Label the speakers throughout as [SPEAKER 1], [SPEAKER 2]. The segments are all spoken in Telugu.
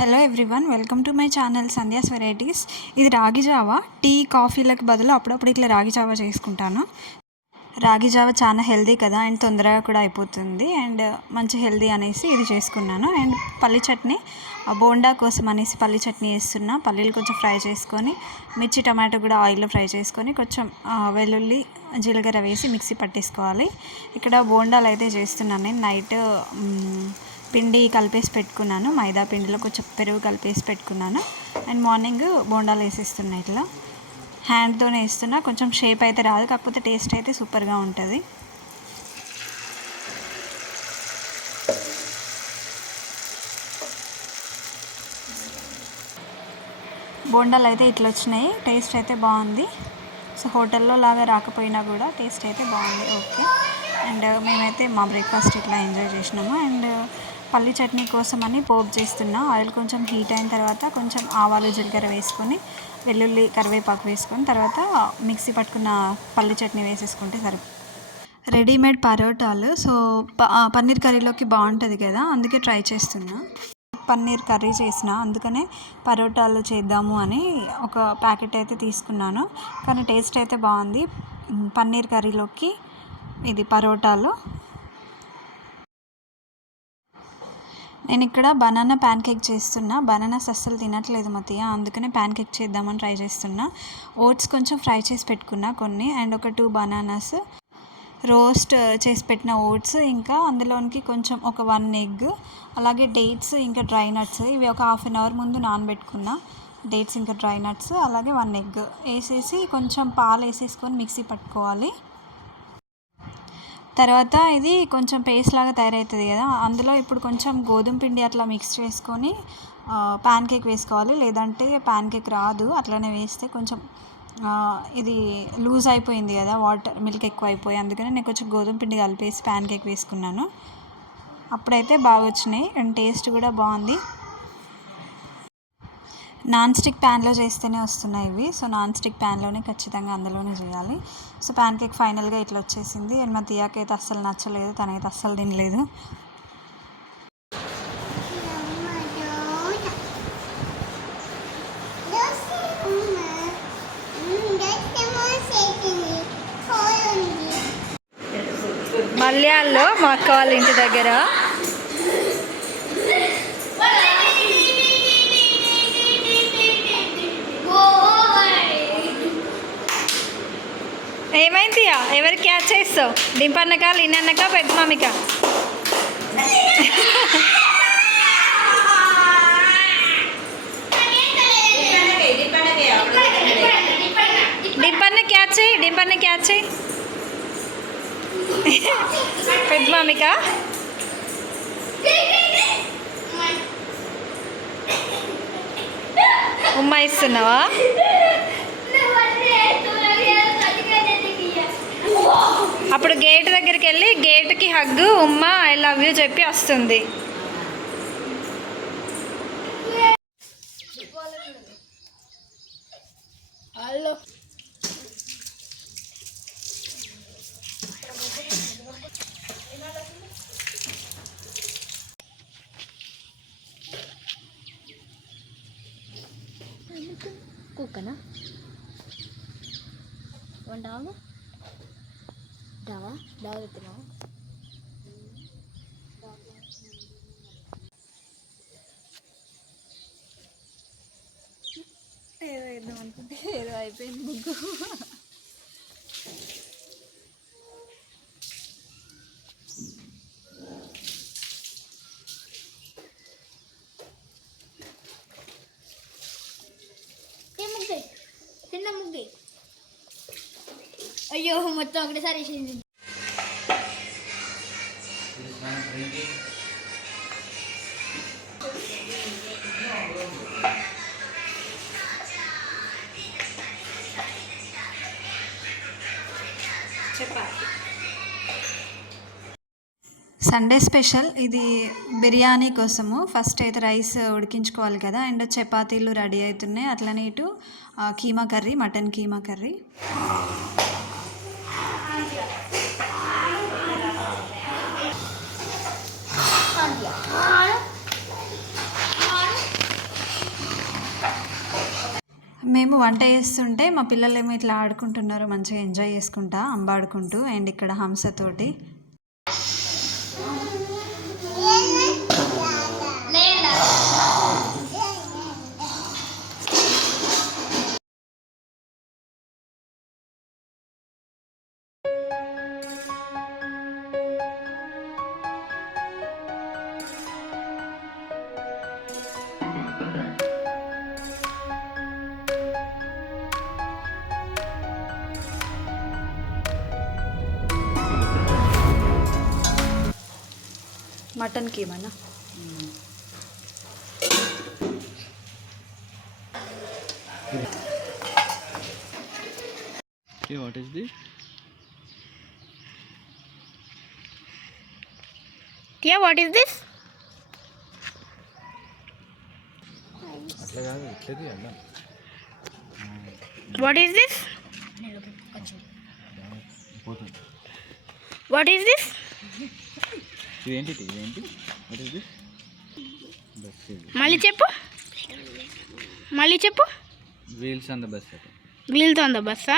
[SPEAKER 1] Hello everyone welcome to my channel Sandhya's varieties ఇది రాగి జావా. టీ కాఫీలకు బదులు అప్పుడప్పుడు ఇట్లా రాగి జావా చేసుకుంటాను. రాగి జావా చాలా హెల్దీ కదా అండ్ తొందరగా కూడా అయిపోతుంది. అండ్ మంచి హెల్దీ అనేసి ఇది చేసుకున్నాను. అండ్ పల్లి చట్నీ ఆ బోండా కోసం అనేసి పల్లి చట్నీ వేస్తున్నా. పల్లీలు కొంచెం ఫ్రై చేసుకొని మిర్చి టమాటో కూడా ఆయిల్లో ఫ్రై చేసుకొని కొంచెం వెల్లుల్లి జీలకర్ర వేసి మిక్సీ పట్టేసుకోవాలి. ఇక్కడ బోండాలు అయితే చేస్తున్నాను. నేను నైట్ పిండి కలిపేసి పెట్టుకున్నాను. మైదా పిండిలో కొంచెం పెరుగు కలిపేసి పెట్టుకున్నాను. అండ్ మార్నింగ్ బోండాలు వేసేస్తున్నా ఇట్లా. హ్యాండ్తోనే వేస్తున్నా. కొంచెం షేప్ అయితే రాదు కాకపోతే టేస్ట్ అయితే సూపర్గా ఉంటుంది. బోండాలు అయితే ఇట్లా వచ్చినాయి. టేస్ట్ అయితే బాగుంది. సో హోటల్లో లాగా రాకపోయినా కూడా టేస్ట్ అయితే బాగుంది. ఓకే అండ్ మేమైతే మా బ్రేక్ఫాస్ట్ ఇట్లా ఎంజాయ్ చేసినాము. అండ్ పల్లి చట్నీ కోసం అని పోపు చేస్తున్నా. ఆయిల్ కొంచెం హీట్ అయిన తర్వాత కొంచెం ఆవాలు జీలకర్ర వేసుకొని వెల్లుల్లి కరివేపాకు వేసుకొని తర్వాత మిక్సీ పట్టుకున్న పల్లి చట్నీ వేసేసుకుంటే సరి. రెడీమేడ్ పరోటాలు. సో ప- పన్నీర్ కర్రీలోకి బాగుంటుంది కదా అందుకే ట్రై చేస్తున్నా. పన్నీర్ కర్రీ చేసిన అందుకనే పరోటాలు చేద్దాము అని ఒక ప్యాకెట్ అయితే తీసుకున్నాను. కానీ టేస్ట్ అయితే బాగుంది. పన్నీర్ కర్రీలోకి ఇది పరోటాలు. నేను ఇక్కడ బనానా ప్యాన్ కేక్ చేస్తున్నా. బనానాస్ అస్సలు తినట్లేదు మతియా. అందుకనే ప్యాన్ కేక్ చేద్దామని ట్రై చేస్తున్నా. ఓట్స్ కొంచెం ఫ్రై చేసి పెట్టుకున్నా కొన్ని. అండ్ ఒక టూ బనానాస్ రోస్ట్ చేసి పెట్టిన ఓట్స్. ఇంకా అందులోనికి కొంచెం ఒక వన్ ఎగ్. అలాగే డేట్స్ ఇంకా డ్రై నట్స్. ఇవి ఒక హాఫ్ అన్ అవర్ ముందు నానబెట్టుకున్నా. డేట్స్ ఇంకా డ్రై నట్స్. అలాగే వన్ ఎగ్. వేసేసి కొంచెం పాలు వేసేసుకొని మిక్సీ పట్టుకోవాలి. తర్వాత ఇది కొంచెం పేస్ట్ లాగా తయారవుతుంది కదా అందులో ఇప్పుడు కొంచెం గోధుమ పిండి అట్లా మిక్స్ చేసుకొని ప్యాన్ కేక్ వేసుకోవాలి. లేదంటే ప్యాన్ కేక్ రాదు అట్లనే వేస్తే కొంచెం ఇది లూజ్ అయిపోయింది కదా వాటర్ మిల్క్ ఎక్కువ అయిపోయి అందుకని నేను కొంచెం గోధుమ పిండి కలిపేసి ప్యాన్ కేక్ వేసుకున్నాను. అప్పుడైతే బాగా వచ్చినాయి అండ్ టేస్ట్ కూడా బాగుంది. నాన్ స్టిక్ ప్యాన్లో చేస్తేనే వస్తున్నాయి ఇవి. సో నాన్ స్టిక్ ప్యాన్లోనే ఖచ్చితంగా అందులోనే చేయాలి. సో ప్యాన్ కేక్ ఫైనల్గా ఇట్లా వచ్చేసింది. అండ్ మా తియాకి అయితే అస్సలు నచ్చలేదు. తనైతే అస్సలు తినలేదు. మల్యాల్లో మా అక్క వాళ్ళ ఇంటి దగ్గర ఏమైంది ఎవరు క్యాచ్ చేస్తావు? డింపన్నక లిన్నన్నక పెద్ద మామిక డింపన్న క్యాచ్ చేయి డింపన్న క్యాచ్ చేయి. పెద్ద మామిక ఉమ్మ ఇస్తున్నావా? అప్పుడు గేట్ దగ్గరికి వెళ్ళి గేట్కి హగ్గు ఉమ్మ ఐ లవ్ యూ చెప్పి వస్తుంది.
[SPEAKER 2] కుక్కనా? వండావు? డావా డావా తిన్నావా
[SPEAKER 1] ఏదో వేద్దాం అనుకుంటే ఏదో అయిపోయింది ముగ్గు
[SPEAKER 2] ముగ్గే తిన్న ముగ్గే అయ్యో మొత్తం ఒకటేసారి వేసింది
[SPEAKER 1] సండే స్పెషల్. ఇది బిర్యానీ కోసము. ఫస్ట్ అయితే రైస్ ఉడికించుకోవాలి కదా. అండ్ చపాతీలు రెడీ అవుతున్నాయి. అట్లనే ఇటు keema curry mutton keema curry. వంట చేస్తుంటే మా పిల్లలేమో ఇట్లా ఆడుకుంటున్నారు మంచిగా ఎంజాయ్ చేసుకుంటా అంబాడుకుంటూ అండ్ ఇక్కడ హంసతోటి. मटन के
[SPEAKER 3] मन what is this
[SPEAKER 4] what is
[SPEAKER 3] this
[SPEAKER 4] अच्छा इतने दिया
[SPEAKER 3] ఇదేంటి ఇదేంటి? వాట్ ఇస్ దిస్ బస్ ఇది
[SPEAKER 4] మళ్ళీ చెప్పు. మళ్ళీ చెప్పు.
[SPEAKER 3] వీల్స్ ఆన్ ద బస్ అట
[SPEAKER 4] వీలుతో ఉందా బస్సా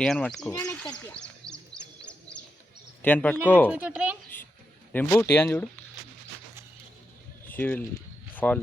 [SPEAKER 3] టియాన్ పట్టుకో. టియాన్ పట్టుకో రింపు టియాన్ చూడు. She will fall